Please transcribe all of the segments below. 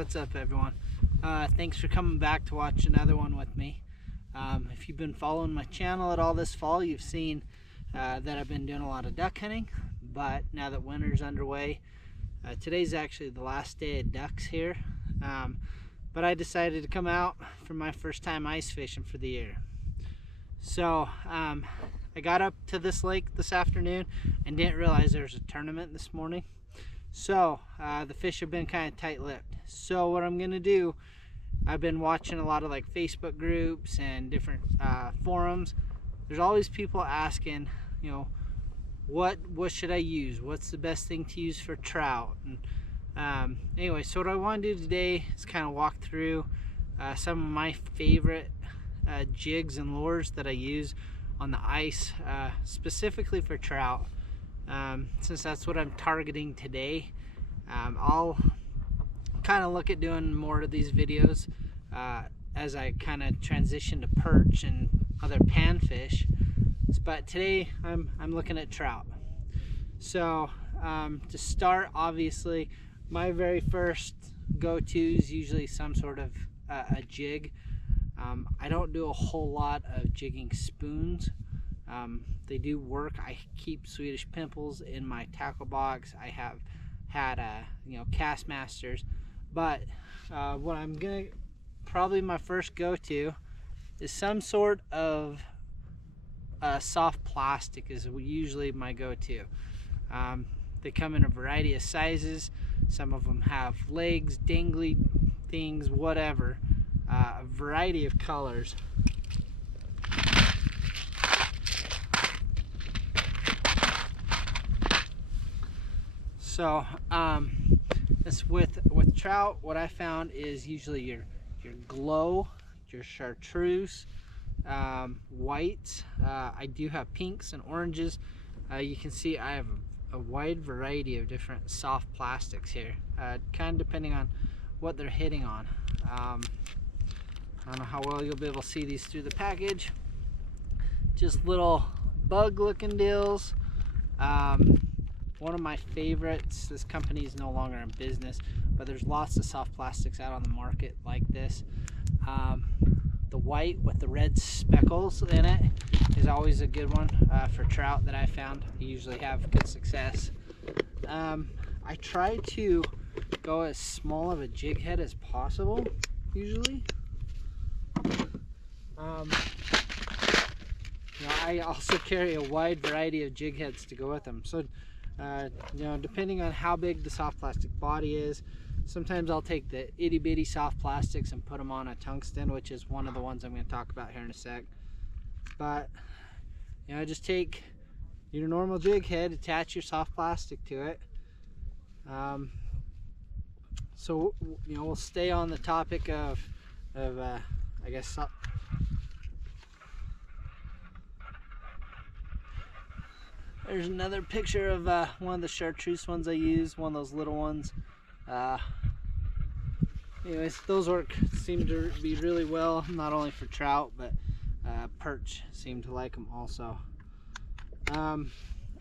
What's up, everyone? Thanks for coming back to watch another one with me. If you've been following my channel at all this fall, you've seen that I've been doing a lot of duck hunting. But now that winter's underway, today's actually the last day of ducks here. But I decided to come out for my first time ice fishing for the year. So I got up to this lake this afternoon and didn't realize there was a tournament this morning. So the fish have been kind of tight-lipped. So what I'm gonna do, I've been watching a lot of like Facebook groups and different forums. There's always people asking, you know, what should I use? What's the best thing to use for trout? And anyway, so what I want to do today is kind of walk through some of my favorite jigs and lures that I use on the ice, specifically for trout. Since that's what I'm targeting today, I'll kind of look at doing more of these videos as I kind of transition to perch and other panfish. But today I'm looking at trout. So to start, obviously my very first go-to is usually some sort of a jig. I don't do a whole lot of jigging spoons. They do work. I keep Swedish pimples in my tackle box. I have had cast masters, but what I'm gonna probably my first go-to is some sort of soft plastic is usually my go-to. They come in a variety of sizes. Some of them have legs, dangly things, whatever. A variety of colors. So this with trout, what I found is usually your glow, your chartreuse, whites. I do have pinks and oranges. You can see I have a wide variety of different soft plastics here, kind of depending on what they're hitting on. I don't know how well you'll be able to see these through the package. Just little bug looking deals. One of my favorites, this company is no longer in business, but there's lots of soft plastics out on the market like this. The white with the red speckles in it is always a good one for trout that I found. You usually have good success. I try to go as small of a jig head as possible, usually. I also carry a wide variety of jig heads to go with them. So, depending on how big the soft plastic body is, sometimes I'll take the itty bitty soft plastics and put them on a tungsten, which is one of the ones I'm going to talk about here in a sec. But, just take your normal jig head, attach your soft plastic to it. So, we'll stay on the topic of I guess, there's another picture of one of the chartreuse ones I use, one of those little ones. Anyways, those seem to be really well, not only for trout, but perch seem to like them also.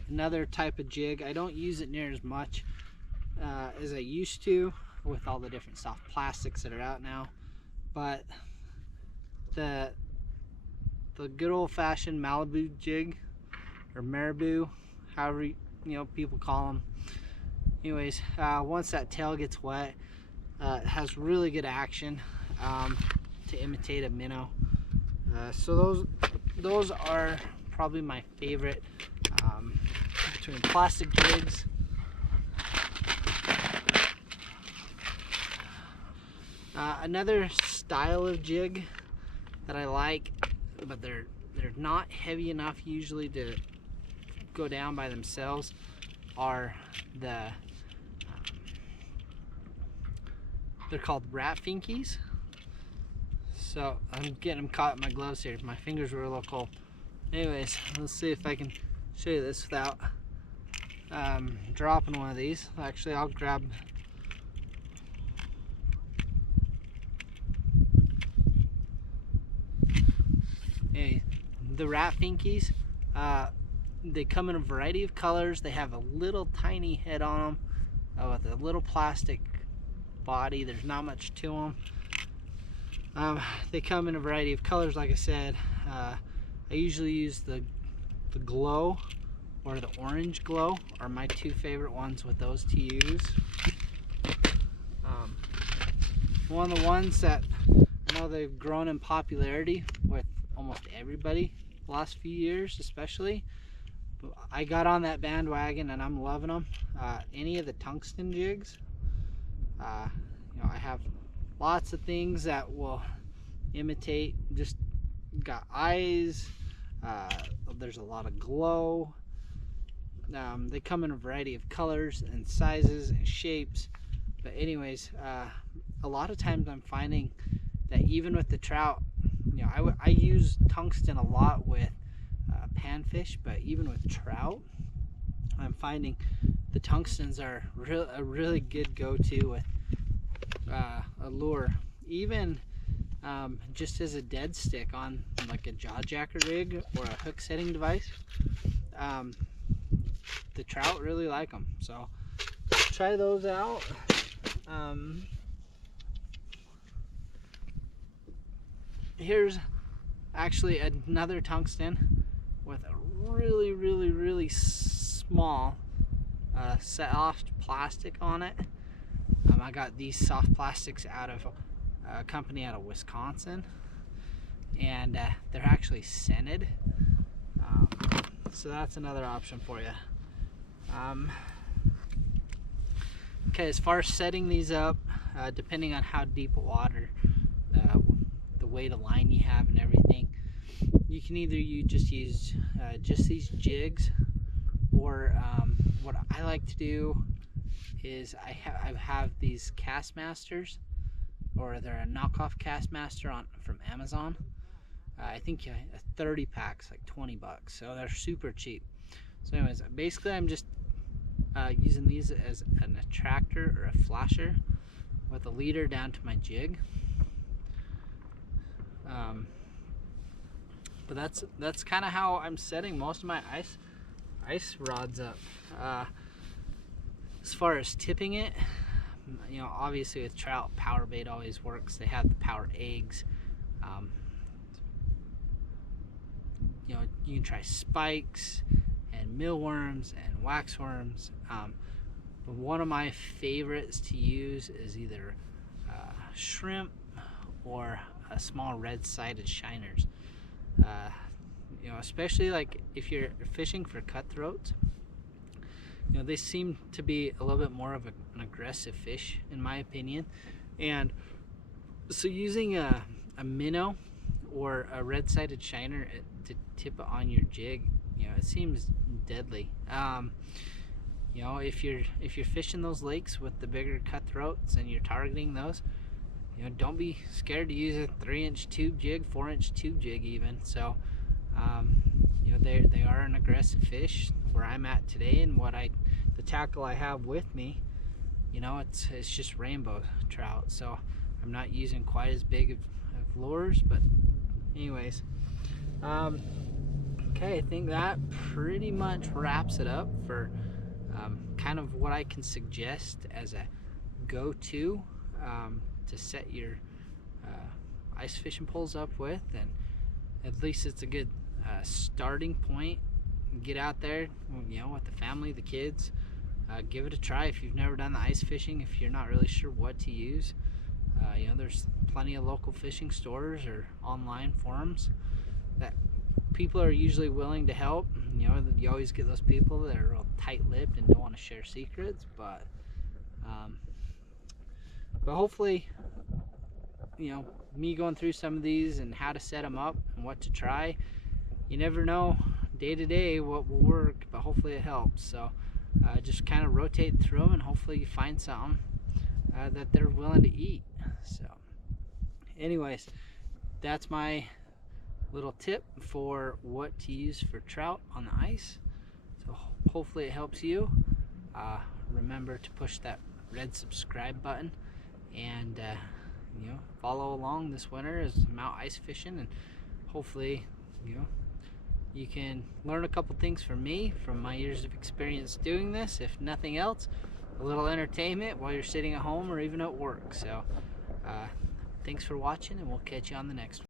Another type of jig, I don't use it near as much as I used to with all the different soft plastics that are out now, but the good old-fashioned Malibu jig, or marabou, however people call them. Anyways, once that tail gets wet, it has really good action to imitate a minnow. So those are probably my favorite between plastic jigs. Another style of jig that I like, but they're not heavy enough usually to go down by themselves, are they're called rat Finkies. So I'm getting them caught in my gloves here. My fingers were a little cold. Anyways, let's see if I can show you this without dropping one of these. Actually, I'll grab. Hey, the rat Finkies, they come in a variety of colors. They have a little tiny head on them with a little plastic body. There's not much to them. They come in a variety of colors, like I said. I usually use the glow or the orange glow are my two favorite ones with those to use. One of the ones that I know they've grown in popularity with almost everybody the last few years, especially. But I got on that bandwagon and I'm loving them. Any of the Tungsten Jigs. You know, I have lots of things that will imitate. Just got eyes. There's a lot of glow. They come in a variety of colors and sizes and shapes. But anyways, a lot of times I'm finding that even with the trout, you know, I use tungsten a lot with panfish, but even with trout, I'm finding the tungstens are a really good go-to with a lure. Even just as a dead stick on like a jaw jacker rig or a hook setting device, the trout really like them. So try those out. Here's actually another tungsten with a really small soft plastic on it. I got these soft plastics out of a company out of Wisconsin, and they're actually scented, so that's another option for you. Okay, as far as setting these up, depending on how deep water, the weight of line you have and everything, you can either just use just these jigs, or what I like to do is I have these Castmasters, or they're a knockoff Castmaster from Amazon. I think a 30 pack's like 20 bucks, so they're super cheap. So anyways, basically I'm just using these as an attractor or a flasher with a leader down to my jig. But that's kind of how I'm setting most of my ice rods up. As far as tipping it, you know, obviously with trout, power bait always works. They have the power eggs. You know, you can try spikes and mealworms and waxworms. But one of my favorites to use is either shrimp or small red-sided shiners. You know, especially like if you're fishing for cutthroats, you know, they seem to be a little bit more of an aggressive fish, in my opinion. And so using a minnow or a red-sided shiner to tip it on your jig, you know, it seems deadly. You know, if you're fishing those lakes with the bigger cutthroats and you're targeting those, you know, don't be scared to use a 3-inch tube jig, 4-inch tube jig even. So you know, they are an aggressive fish. Where I'm at today and the tackle I have with me, you know, it's just rainbow trout, so I'm not using quite as big of lures. But anyways, okay, I think that pretty much wraps it up for kind of what I can suggest as a go-to to set your ice fishing poles up with, and at least it's a good starting point. Get out there, you know, with the family, the kids. Give it a try if you've never done the ice fishing. If you're not really sure what to use, you know, there's plenty of local fishing stores or online forums that people are usually willing to help. You know, you always get those people that are real tight-lipped and don't want to share secrets, but hopefully, you know, me going through some of these and how to set them up and what to try, you never know day to day what will work, but hopefully it helps. So just kind of rotate through them and hopefully you find something that they're willing to eat. So anyways, that's my little tip for what to use for trout on the ice. So hopefully it helps you. Remember to push that red subscribe button, and you know, follow along this winter as I'm out ice fishing, and hopefully, you know, you can learn a couple things from me, from my years of experience doing this, if nothing else. a little entertainment while you're sitting at home or even at work. So thanks for watching, and we'll catch you on the next one.